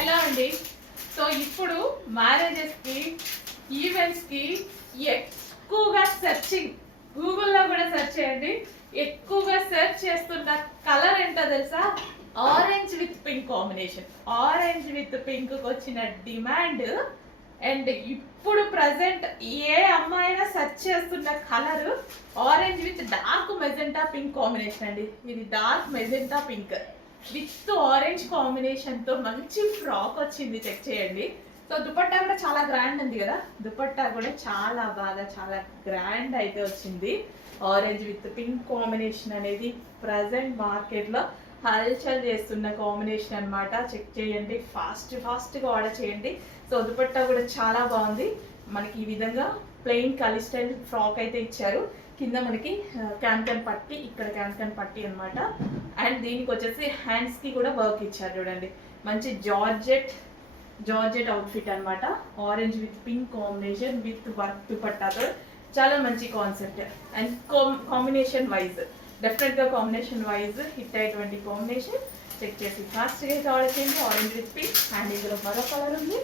Hello అండి. So ఇప్పుడు మ్యారేజెస్కి ఈవెంట్స్కి ఎక్కువగా సెర్చింగ్, గూగుల్లో కూడా సెర్చ్ చేయండి, ఎక్కువగా సెర్చ్ చేస్తున్న కలర్ ఏంటో తెలుసా? Orange with pink combination. Orange with pink వచ్చిన డిమాండ్. అండ్ ఇప్పుడు ప్రజెంట్ ఏ అమ్మాయి అయినా సెర్చ్ చేస్తున్న colour orange with dark magenta pink combination అండి. ఇది dark magenta pink with orange combination తో మంచి ఫ్రాక్ వచ్చింది, చెక్ చేయండి. సో దుపట్టా కూడా చాలా గ్రాండ్ ఉంది కదా, దుపట్టా కూడా చాలా బాగా చాలా గ్రాండ్ అయితే వచ్చింది. ఆరెంజ్ విత్ పింక్ కాంబినేషన్ అనేది ప్రజెంట్ మార్కెట్ లో హల్చల్ చేస్తున్న కాంబినేషన్ అన్నమాట. చెక్ చేయండి, ఫాస్ట్గా ఆర్డర్ చేయండి. సో దుపట్టా కూడా చాలా బాగుంది. మనకి ఈ విధంగా ప్లెయిన్ కలీ స్టైల్ ఫ్రాక్ అయితే ఇచ్చారు. కింద మనకి క్యాన్ పట్టి, ఇక్కడ క్యాన్ పట్టి అన్నమాట. అండ్ దీనికి వచ్చేసి హ్యాండ్స్ కి కూడా వర్క్ ఇచ్చారు చూడండి. మంచి జార్జెట్ అవుట్ఫిట్ అన్నమాట. Orange with pink combination with work దుపట్టాతో చాలా మంచి కాన్సెప్ట్. అండ్ కాంబినేషన్ వైజ్ డెఫినెట్గా కాంబినేషన్ వైజ్ హిట్ అయ్యేటువంటి కాంబినేషన్. చెక్ చేసి ఫాస్ట్గా ఆర్డర్ చేయండి. Orange with pink. అండ్ ఇందులో మరో కలర్ ఉంది.